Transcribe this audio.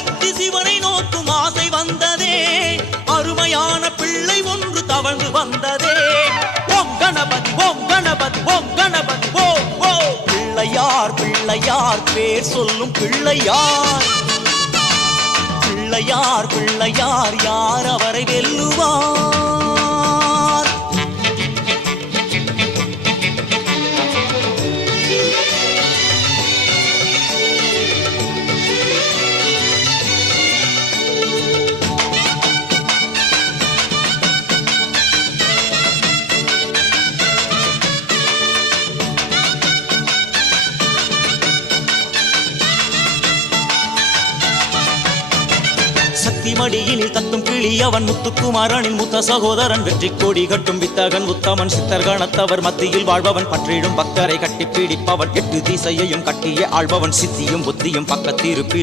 சக்தி சிவனை நோக்கும் ஆசை வந்ததே, அருமையான பிள்ளை ஒன்று தவழ்ந்து வந்ததே. ஓம் கணபதி ஓம் கணபதி ஓம் கணபதி ஓம் ஓ. பிள்ளையார் பிள்ளையார் பேர் சொல்லும் பிள்ளையார், பிள்ளையார் பிள்ளையார் யார் அவரை வெல்லுவார்? மடியினில் தத்தும் கிளி அவன் முத்துக்குமாரனின் மூத்த சகோதரன், வெற்றி கோடி கட்டும் வித்தகன் உத்தமன், சித்தர் கணத்தவர் மத்தியில் வாழ்பவன், பற்றிடும் பக்தரை கட்டி பீடிப்பவன், 8 திசையையும் கட்டிய ஆள்பவன், சித்தியும் புத்தியும் பக்கத்திருப்பி